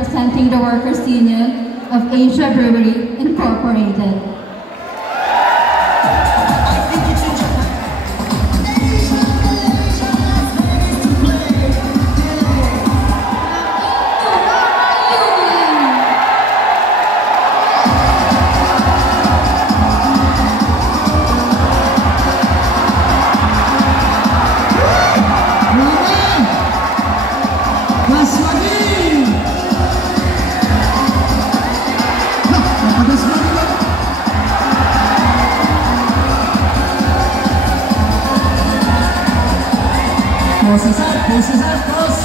representing the Workers' Union of Asia Brewery Incorporated. Poses altos.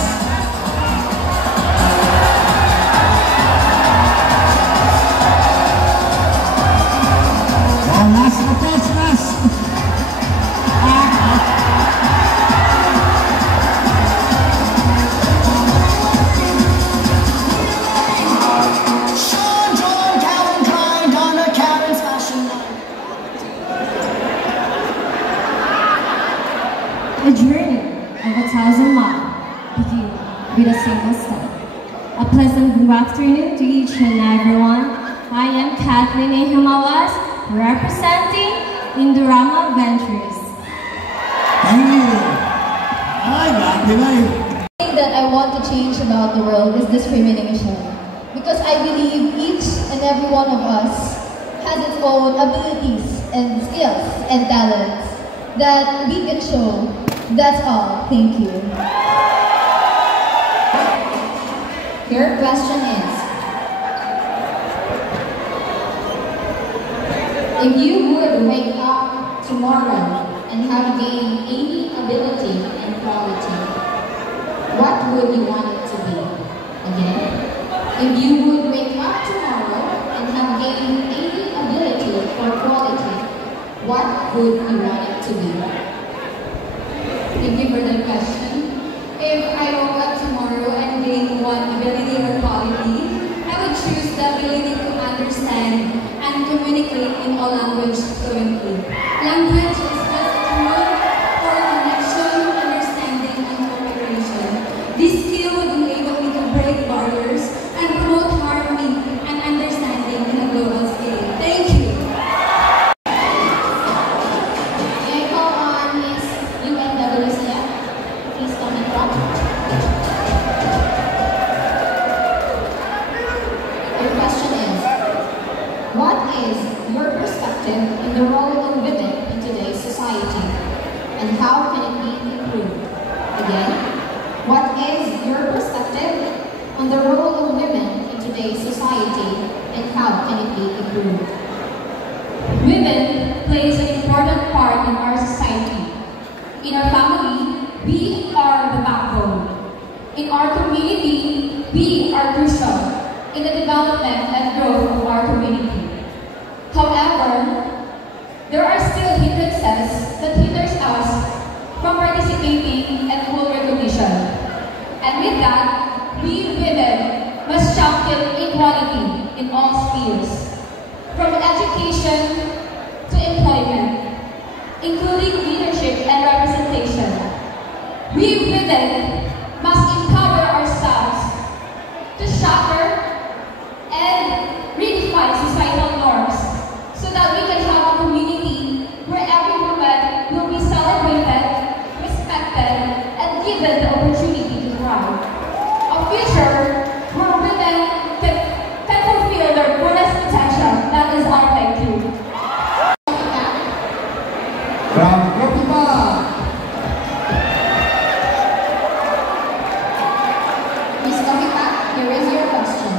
Oh, last atas, last. Sean, John, Calvin Klein, Donna, Karen's fashion line. A journey of 1,000 miles begin with a single step. A pleasant good afternoon to each and everyone. I am Kathleen Himawas, representing Indorama Ventures. Thank you. Ay, grabe na eh. The thing that I want to change about the world is discrimination. Because I believe each and every one of us has its own abilities and skills and talents that we can show. That's all. Thank you. Your question is, if you would wake up tomorrow and have gained any ability and quality, what would you want it to be? Again, if you would wake up tomorrow and have gained any ability or quality, what would you want it to be? Thank you for the question. If I woke up tomorrow and gain one ability or quality, I would choose the ability to understand and communicate in all languages fluently. Language is just a tool for connection, understanding, and cooperation. This skill would enable me to break barriers and promote harmony and understanding in a global scale. Thank you. In the role of women in today's society, and how can it be improved? Again, what is your perspective on the role of women in today's society, and how can it be improved? Women plays an important part in our society. In our family, we are the backbone. In our community, we are crucial in the development and growth of our community. However, there are still hindrances that hinders us from participating and full recognition. And with that, we women must champion equality in all spheres, from education to employment, including leadership and representation. We women must empower ourselves to shatter and redefine societal norms, so that we can have a community where every woman will be celebrated, respected, and given the opportunity to thrive. A future where women can fulfill their fullest potential. That is our thank you. From Copipa. Ms. Copipa, here is your question.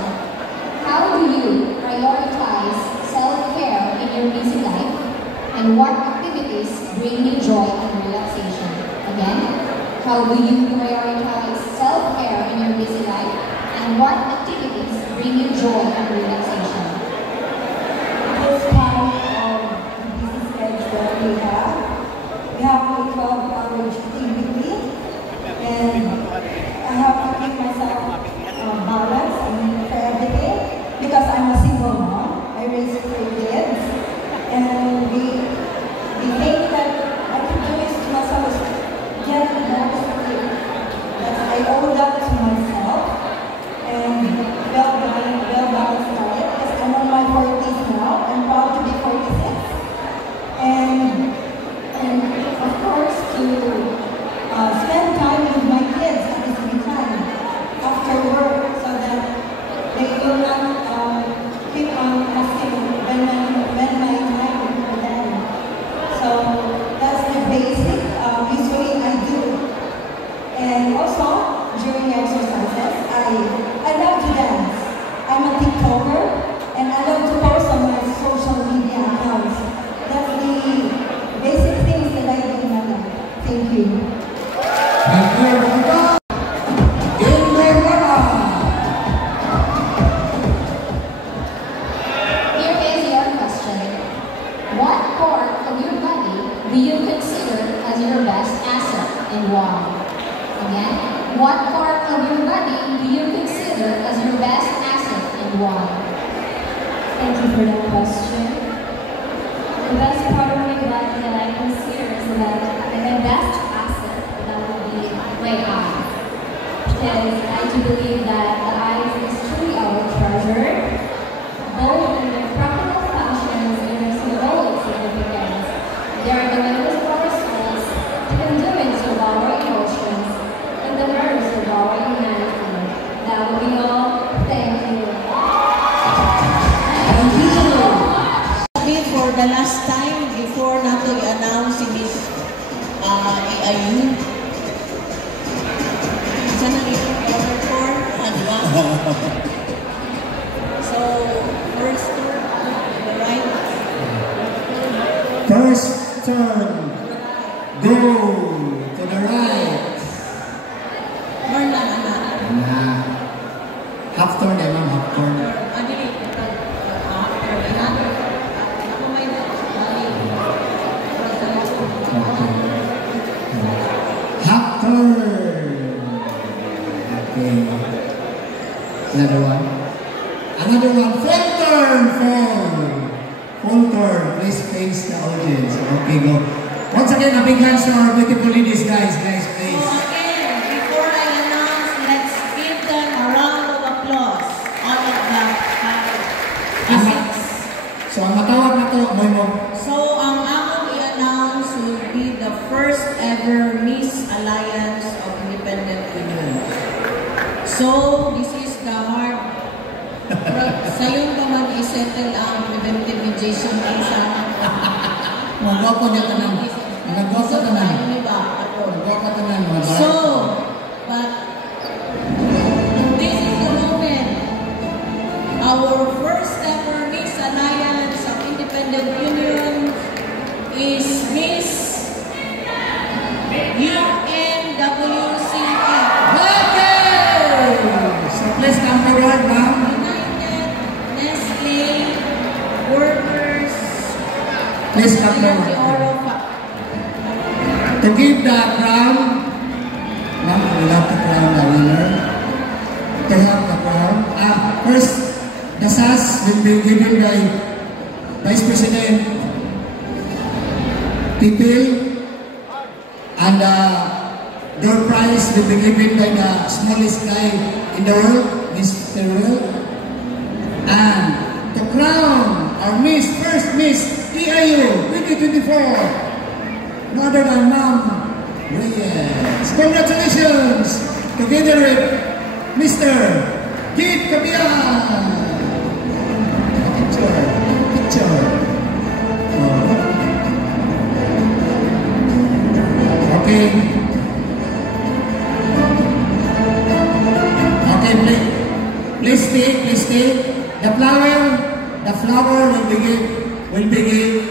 How do you prioritize self-care in your busy life, and what activities bring you joy and relaxation? Again, how do you prioritize self-care in your busy life, and what activities bring you joy and relaxation? Despite the busy schedule that we have a 12-hour activity, and I have to keep myself balanced and for every day, because I'm a single mom. I raise 3 kids, and the thing that I can do is to myself is get more sleep. I owe that to myself, and What part of your body do you consider as your best asset and why? Again, what part of your body do you consider as your best asset and why? Thank you for that question. The best part of my body that I consider is that my best asset that would be my eyes. Because I do believe that the eyes is truly our treasure, both in their practical functions and their symbolic significance. They are the windows of our souls, the conduits of our emotions, and the nerves of our humanity. That will be all. Thank you. For the last time, before nato i-announce si Miss AIU, saan ang ito order for? So, first turn, the right. First turn. Go to the right. Turn lang, anak. Half turn, ma'am, half turn. Half turn. Okay. Another one. Another one. Full turn. Full turn. Please face the audience. Okay, go. Once again, a big hands to our beautiful ladies, guys. Guys, please. So again, before I announce, let's give them a round of applause. All of the So, ang matawag na to, mo. So, ang akong i-announce will be the first ever Miss Alliance of Independent Union. So, this is the hard. Sayong pa man i-settle ang preventivization ay sa Magwapo niya tanan. Magwapo tanan. Magwapo tanan. So, but this is the moment. Our first ever Miss Alliance of Independent Union is Miss UNWCE. Okay! So please come forward, ma'am. United Nestle Workers Please come Energy forward. Oro To give the crown, ma'am, we have to crown the winner. To have the crown. First, the SAS will be given by Vice President Pipil, and door prize will be given by the smallest guy in the world, Mr. Will. And to crown our first Miss EIU 2024, no other than Ma'am Reyes. Congratulations! Together with Mr. Gid Kabiyan. Picture. Okay. Okay, please stay. The flower will be